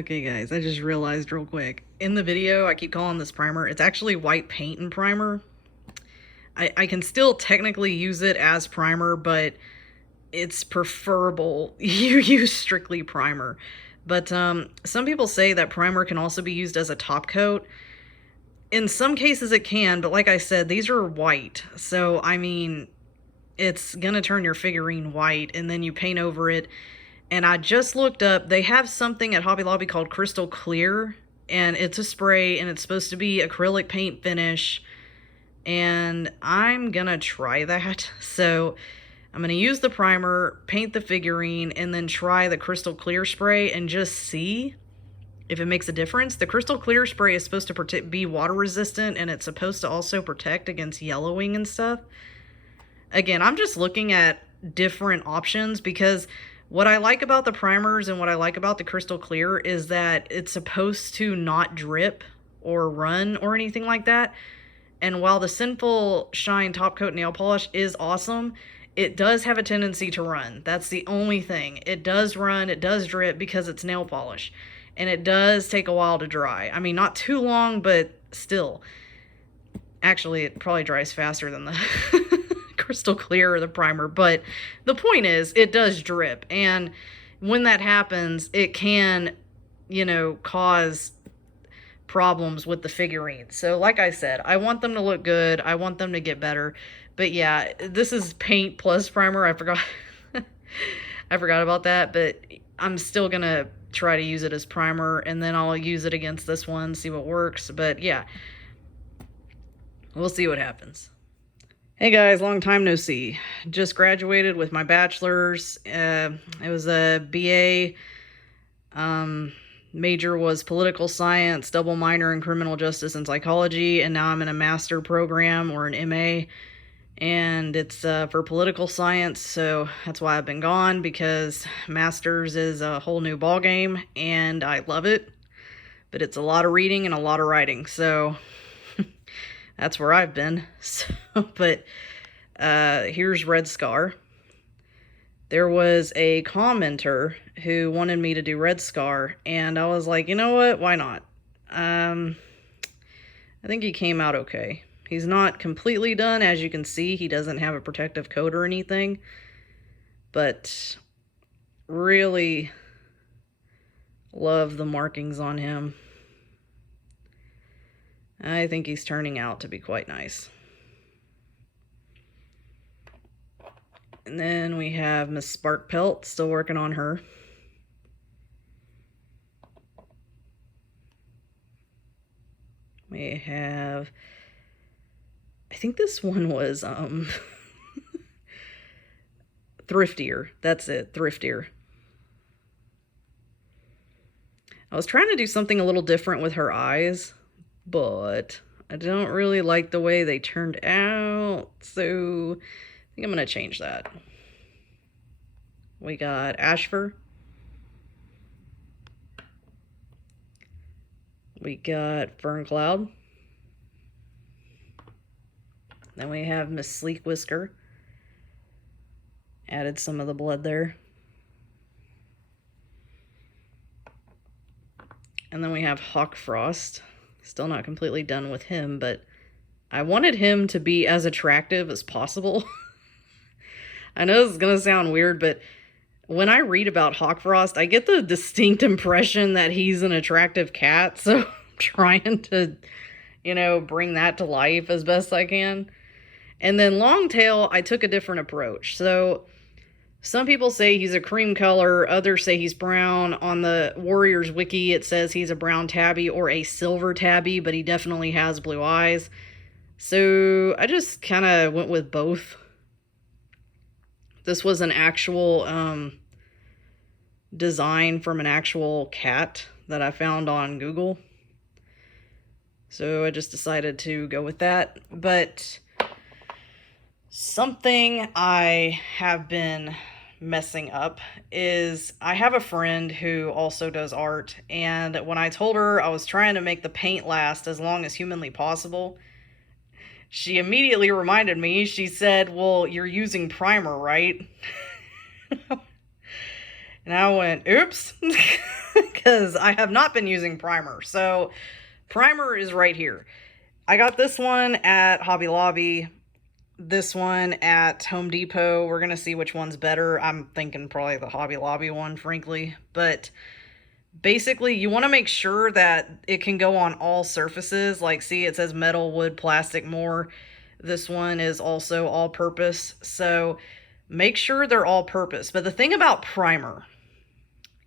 Okay, guys, I just realized real quick. In the video, I keep calling this primer. It's actually white paint and primer. I can still technically use it as primer, but it's preferable you use strictly primer. But some people say that primer can also be used as a top coat. In some cases it can, but like I said, these are white. So, I mean, it's gonna turn your figurine white, and then you paint over it. And I just looked up, they have something at Hobby Lobby called Crystal Clear, and it's a spray, and it's supposed to be acrylic paint finish, and I'm gonna try that. So I'm gonna use the primer, paint the figurine, and then try the Crystal Clear spray and just see if it makes a difference. The Crystal Clear spray is supposed to be water resistant, and it's supposed to also protect against yellowing and stuff. Again, I'm just looking at different options because what I like about the primers and what I like about the Crystal Clear is that it's supposed to not drip or run or anything like that. And while the Sinful Shine Top Coat Nail Polish is awesome, it does have a tendency to run. That's the only thing. It does run, it does drip because it's nail polish. And it does take a while to dry. I mean, not too long, but still. Actually, it probably dries faster than the Crystal Clear or the primer, but the point is it does drip, and when that happens it can, you know, cause problems with the figurines. So like I said, I want them to look good, I want them to get better, but yeah, this is paint plus primer. I forgot I forgot about that, but I'm still gonna try to use it as primer, and then I'll use it against this one, see what works. But yeah, we'll see what happens. Hey guys, long time no see. Just graduated with my bachelor's. It was a BA. Major was political science, double minor in criminal justice and psychology, and now I'm in a master program, or an MA, and it's for political science. So that's why I've been gone, because master's is a whole new ball game, and I love it, but it's a lot of reading and a lot of writing. So that's where I've been. So, but here's Red Scar. There was a commenter who wanted me to do Red Scar, and I was like, you know what? Why not? I think he came out okay. He's not completely done. As you can see, he doesn't have a protective coat or anything, but really love the markings on him. I think he's turning out to be quite nice. And then we have Miss Spark Pelt, still working on her. We have, I think this one was Thriftier. That's it, Thriftier. I was trying to do something a little different with her eyes, but I don't really like the way they turned out, so I think I'm going to change that. We got Ashfur. We got Fern Cloud. Then we have Miss Sleek Whisker. Added some of the blood there. And then we have Hawk Frost. Still not completely done with him, but I wanted him to be as attractive as possible. I know this is going to sound weird, but when I read about Hawk Frost, I get the distinct impression that he's an attractive cat, so I'm trying to, you know, bring that to life as best I can. And then Longtail, I took a different approach. So some people say he's a cream color, others say he's brown. On the Warriors Wiki, it says he's a brown tabby or a silver tabby, but he definitely has blue eyes. So I just kind of went with both. This was an actual design from an actual cat that I found on Google. So I just decided to go with that. But something I have been messing up is I have a friend who also does art, and when I told her I was trying to make the paint last as long as humanly possible, she immediately reminded me. She said, well, you're using primer, right? And And I went, oops, because I have not been using primer. So primer is right here. I got this one at Hobby Lobby, this one at Home Depot. We're going to see which one's better. I'm thinking probably the Hobby Lobby one, frankly. But basically, you want to make sure that it can go on all surfaces. Like, see, it says metal, wood, plastic, more. This one is also all-purpose. So make sure they're all-purpose. But the thing about primer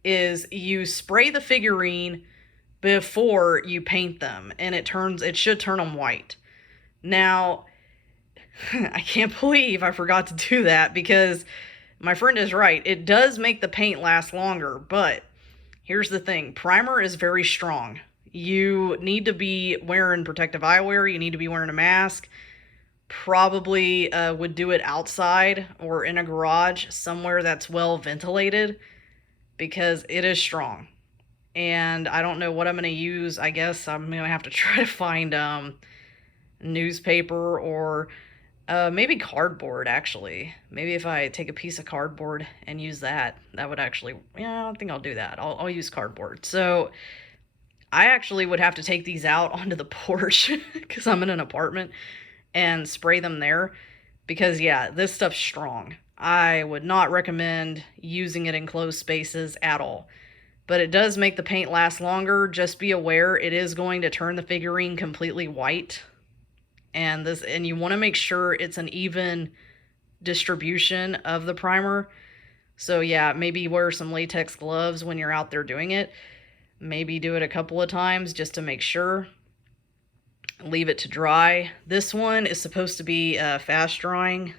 is you spray the figurine before you paint them, and it should turn them white. Now, I can't believe I forgot to do that, because my friend is right. It does make the paint last longer, but here's the thing. Primer is very strong. You need to be wearing protective eyewear. You need to be wearing a mask. Probably would do it outside or in a garage somewhere that's well ventilated, because it is strong. And I don't know what I'm going to use. I guess I'm going to have to try to find newspaper or maybe cardboard, actually. Maybe if I take a piece of cardboard and use that, that would actually, yeah, I think I'll do that. I'll use cardboard. So I actually would have to take these out onto the porch because I'm in an apartment and spray them there, because yeah, this stuff's strong. I would not recommend using it in closed spaces at all. But it does make the paint last longer. Just be aware, it is going to turn the figurine completely white. And you want to make sure it's an even distribution of the primer. So yeah, maybe wear some latex gloves when you're out there doing it. Maybe do it a couple of times just to make sure. Leave it to dry. This one is supposed to be fast drying.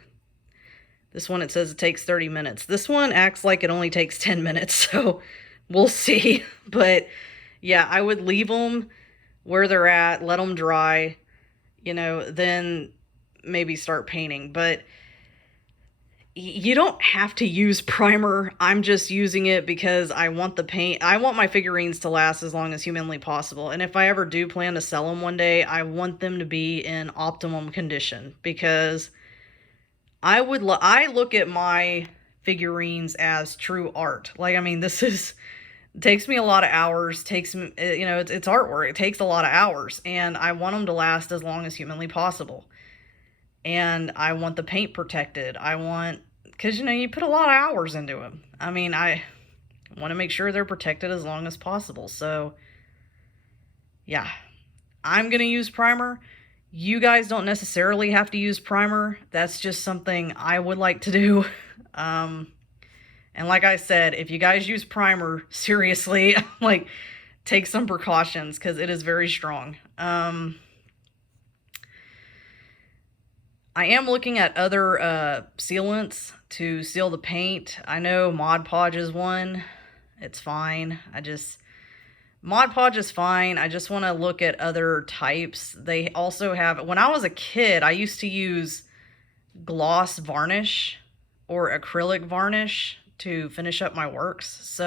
This one, it says it takes 30 minutes. This one acts like it only takes 10 minutes, so we'll see. But yeah, I would leave them where they're at, let them dry, then maybe start painting. But you don't have to use primer. I'm just using it because I want my figurines to last as long as humanly possible. And if I ever do plan to sell them one day, I want them to be in optimum condition, because I look at my figurines as true art. Like, I mean, it takes me a lot of hours, it's artwork. It takes a lot of hours, and I want them to last as long as humanly possible. And I want the paint protected. Because, you put a lot of hours into them. I mean, I want to make sure they're protected as long as possible. So, yeah, I'm going to use primer. You guys don't necessarily have to use primer. That's just something I would like to do. And like I said, if you guys use primer, seriously, take some precautions, because it is very strong. I am looking at other sealants to seal the paint. I know Mod Podge is one. It's fine. Mod Podge is fine. I just want to look at other types. They also have, when I was a kid, I used to use gloss varnish or acrylic varnish to finish up my works.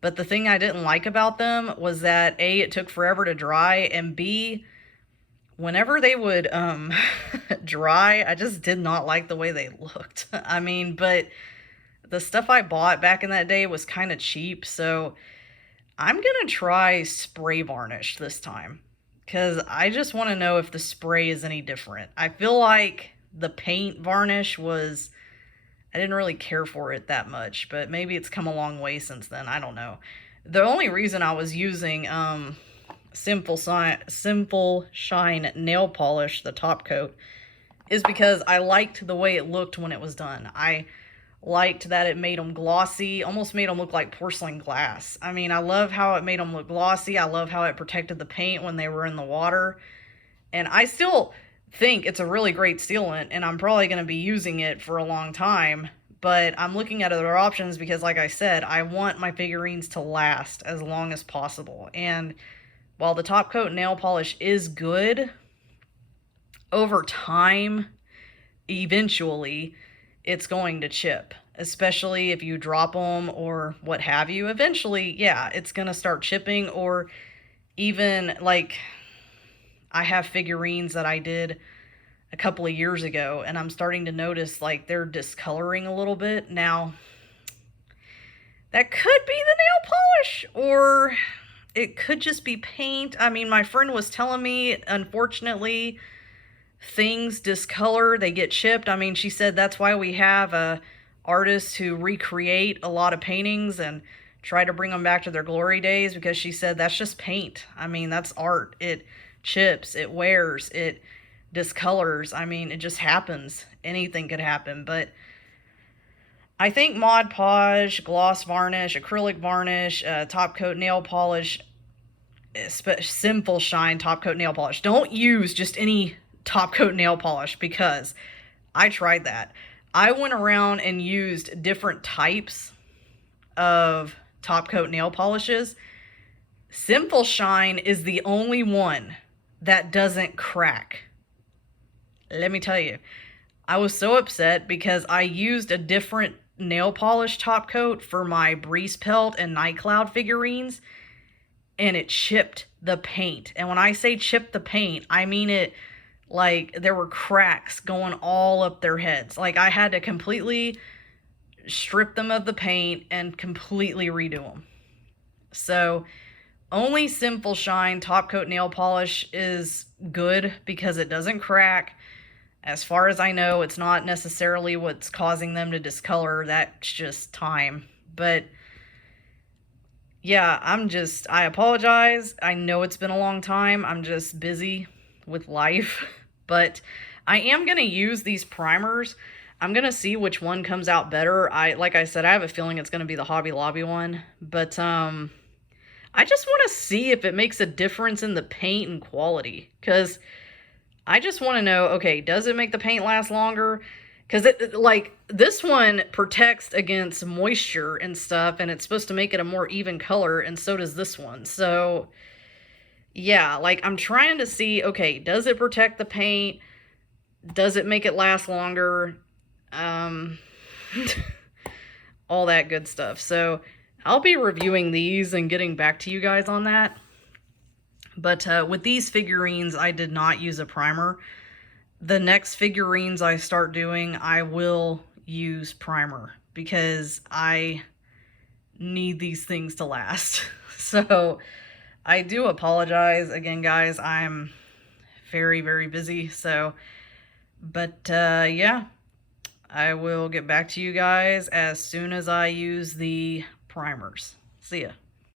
But the thing I didn't like about them was that A, it took forever to dry, and B, whenever they would dry, I just did not like the way they looked. I mean, but the stuff I bought back in that day was kind of cheap, so I'm gonna try spray varnish this time, because I just want to know if the spray is any different. I feel like the paint varnish I didn't really care for it that much, but maybe it's come a long way since then. I don't know. The only reason I was using Simple Shine nail polish, the top coat, is because I liked the way it looked when it was done. I liked that it made them glossy, almost made them look like porcelain glass. I mean, I love how it made them look glossy. I love how it protected the paint when they were in the water. And I still think it's a really great sealant, and I'm probably going to be using it for a long time. But I'm looking at other options because, like I said, I want my figurines to last as long as possible. And while the top coat nail polish is good, over time, eventually, it's going to chip. Especially if you drop them or what have you. Eventually, yeah, it's going to start chipping. Or even, like, I have figurines that I did a couple of years ago, and I'm starting to notice, like, they're discoloring a little bit. Now, That could be the nail polish, or it could just be paint. I mean, my friend was telling me, unfortunately, things discolor, they get chipped. I mean, she said that's why we have artists who recreate a lot of paintings and try to bring them back to their glory days, because she said that's just paint. I mean, that's art. It chips, it wears, it discolors. I mean, it just happens. Anything could happen. But I think Mod Podge, gloss varnish, acrylic varnish, top coat nail polish, Simple Shine top coat nail polish. Don't use just any top coat nail polish, because I tried that. I went around and used different types of top coat nail polishes. Simple Shine is the only one that doesn't crack. Let me tell you, I was so upset because I used a different nail polish top coat for my Breeze Pelt and Night Cloud figurines, and it chipped the paint. And when I say chipped the paint, I mean it like there were cracks going all up their heads. Like I had to completely strip them of the paint and completely redo them. So only Simple Shine top coat nail polish is good because it doesn't crack. As far as I know, it's not necessarily what's causing them to discolor. That's just time. But yeah, I apologize. I know it's been a long time. I'm just busy with life. But I am going to use these primers. I'm going to see which one comes out better. Like I said, I have a feeling it's going to be the Hobby Lobby one. But I just want to see if it makes a difference in the paint and quality. Because I just want to know, okay, does it make the paint last longer? Because like this one protects against moisture and stuff, and it's supposed to make it a more even color, and so does this one. So yeah, like I'm trying to see, okay, does it protect the paint? Does it make it last longer? All that good stuff. So I'll be reviewing these and getting back to you guys on that. But with these figurines, I did not use a primer. The next figurines I start doing, I will use primer because I need these things to last. So I do apologize again, guys. I'm very, very busy. So, but yeah, I will get back to you guys as soon as I use the primers. See ya.